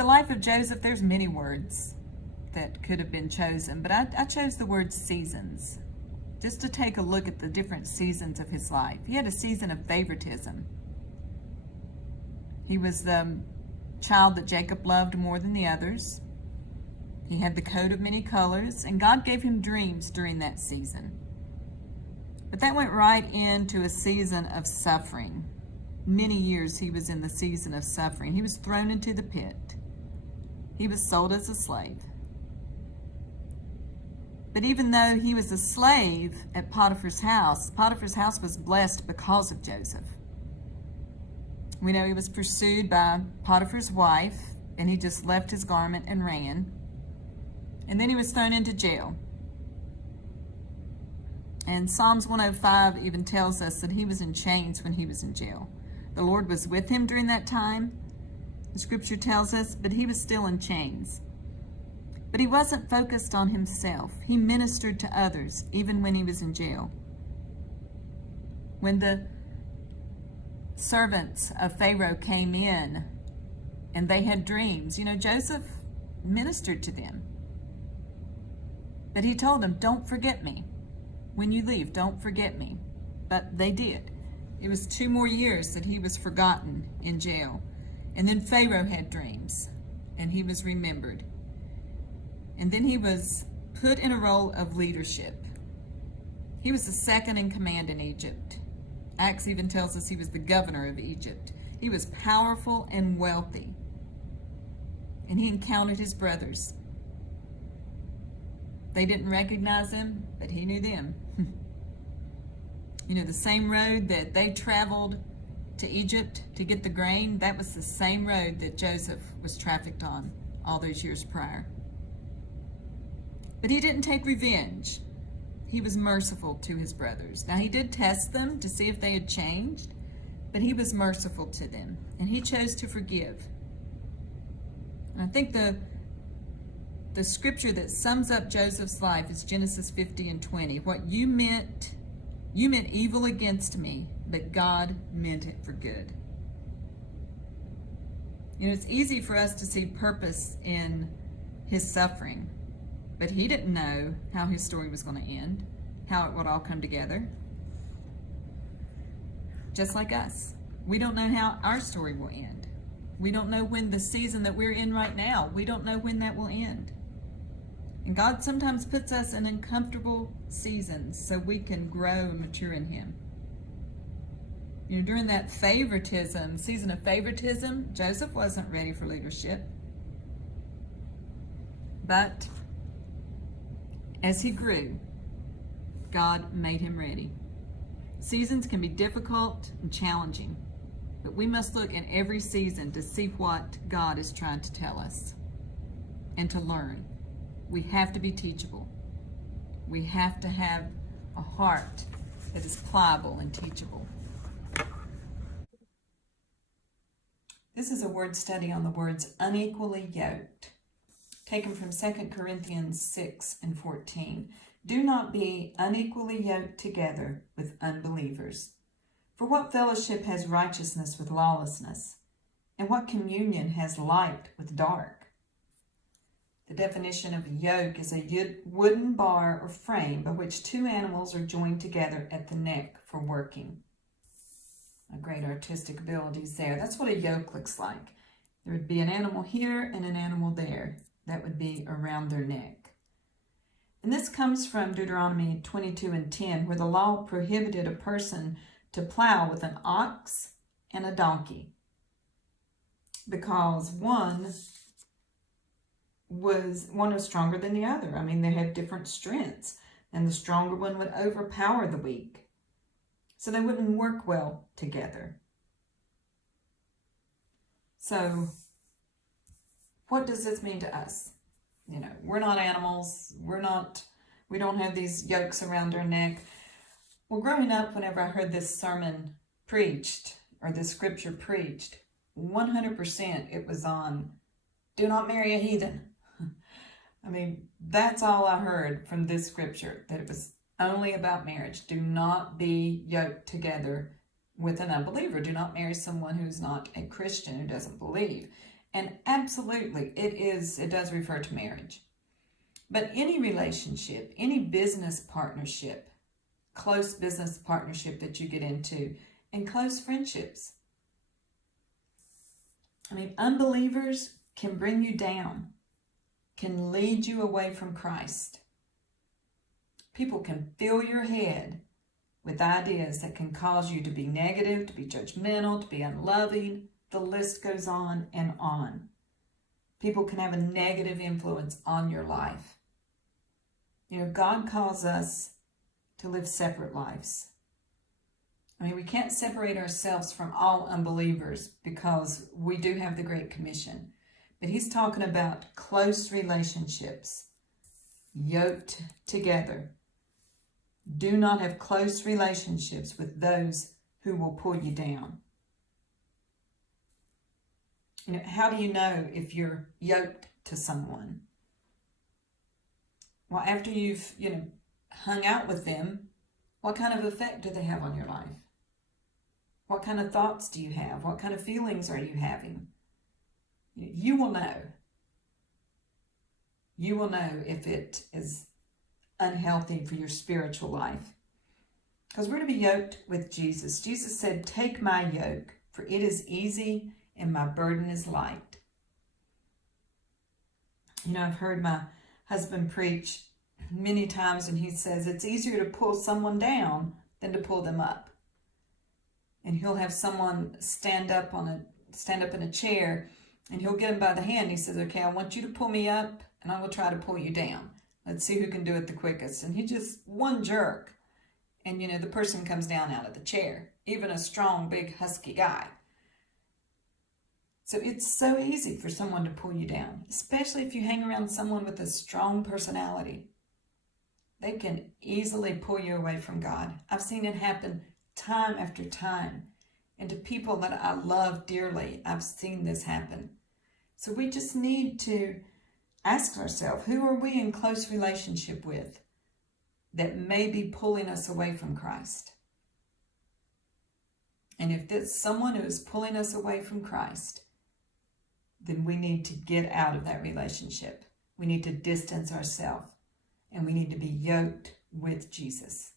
the life of Joseph, there's many words that could have been chosen, but I chose the word seasons, just to take a look at the different seasons of his life. He had a season of favoritism. He was the child that Jacob loved more than the others. He had the coat of many colors, and God gave him dreams during that season. But that went right into a season of suffering. Many years he was in the season of suffering. He was thrown into the pit. He was sold as a slave. But even though he was a slave at Potiphar's house was blessed because of Joseph. We know he was pursued by Potiphar's wife, and he just left his garment and ran. And then he was thrown into jail. And Psalms 105 even tells us that he was in chains when he was in jail. The Lord was with him during that time, the scripture tells us, but he was still in chains. But he wasn't focused on himself. He ministered to others, even when he was in jail. When the servants of Pharaoh came in and they had dreams, Joseph ministered to them. But he told them, don't forget me. When you leave, don't forget me. But they did. It was 2 more years that he was forgotten in jail. And then Pharaoh had dreams, and he was remembered. And then he was put in a role of leadership. He was the second in command in Egypt. Acts even tells us he was the governor of Egypt. He was powerful and wealthy. And he encountered his brothers. They didn't recognize him, but he knew them. The same road that they traveled to Egypt to get the grain, that was the same road that Joseph was trafficked on all those years prior. But he didn't take revenge. He was merciful to his brothers. Now, he did test them to see if they had changed, but he was merciful to them, and he chose to forgive. And I think the scripture that sums up Joseph's life is Genesis 50:20. What you meant evil against me, but God meant it for good. It's easy for us to see purpose in his suffering, but he didn't know how his story was going to end, how it would all come together. Just like us. We don't know how our story will end. We don't know when the season that we're in right now, we don't know when that will end. And God sometimes puts us in uncomfortable seasons so we can grow and mature in him. During that season of favoritism, Joseph wasn't ready for leadership. But as he grew, God made him ready. Seasons can be difficult and challenging, but we must look in every season to see what God is trying to tell us and to learn. We have to be teachable. We have to have a heart that is pliable and teachable. This is a word study on the words unequally yoked, taken from 2 Corinthians 6:14. Do not be unequally yoked together with unbelievers. For what fellowship has righteousness with lawlessness? And what communion has light with dark? The definition of a yoke is a wooden bar or frame by which 2 animals are joined together at the neck for working. A great artistic abilities there. That's what a yoke looks like. There would be an animal here and an animal there. That would be around their neck. And this comes from Deuteronomy 22:10, where the law prohibited a person to plow with an ox and a donkey, because one was stronger than the other. I mean, they had different strengths, and the stronger one would overpower the weak. So they wouldn't work well together. So what does this mean to us? We're not animals. We don't have these yokes around our neck. Well, growing up, whenever I heard this sermon preached, or this scripture preached, 100% it was on, do not marry a heathen. I mean, that's all I heard from this scripture, that it was only about marriage. Do not be yoked together with an unbeliever. Do not marry someone who's not a Christian, who doesn't believe. And absolutely, it does refer to marriage. But any relationship, any business partnership, close business partnership that you get into, and close friendships. I mean, unbelievers can bring you down, can lead you away from Christ. People can fill your head with ideas that can cause you to be negative, to be judgmental, to be unloving. The list goes on and on. People can have a negative influence on your life. You know, God calls us to live separate lives. I mean, we can't separate ourselves from all unbelievers because we do have the Great Commission. But he's talking about close relationships, yoked together. Do not have close relationships with those who will pull you down. You know, how do you know if you're yoked to someone? Well, after you've, hung out with them, what kind of effect do they have on your life? What kind of thoughts do you have? What kind of feelings are you having? You will know. You will know if it is unhealthy for your spiritual life. Because we're to be yoked with Jesus. Jesus said, "Take my yoke, for it is easy and my burden is light." You know, I've heard my husband preach many times, and he says it's easier to pull someone down than to pull them up. And he'll have someone stand up in a chair, and he'll get them by the hand. He says, "Okay, I want you to pull me up, and I will try to pull you down. Let's see who can do it the quickest." And he just one jerk, and the person comes down out of the chair, even a strong, big, husky guy. So it's so easy for someone to pull you down, especially if you hang around someone with a strong personality. They can easily pull you away from God. I've seen it happen time after time. And to people that I love dearly, I've seen this happen. So we just need to ask ourselves, who are we in close relationship with that may be pulling us away from Christ? And if it's someone who is pulling us away from Christ, then we need to get out of that relationship. We need to distance ourselves, and we need to be yoked with Jesus.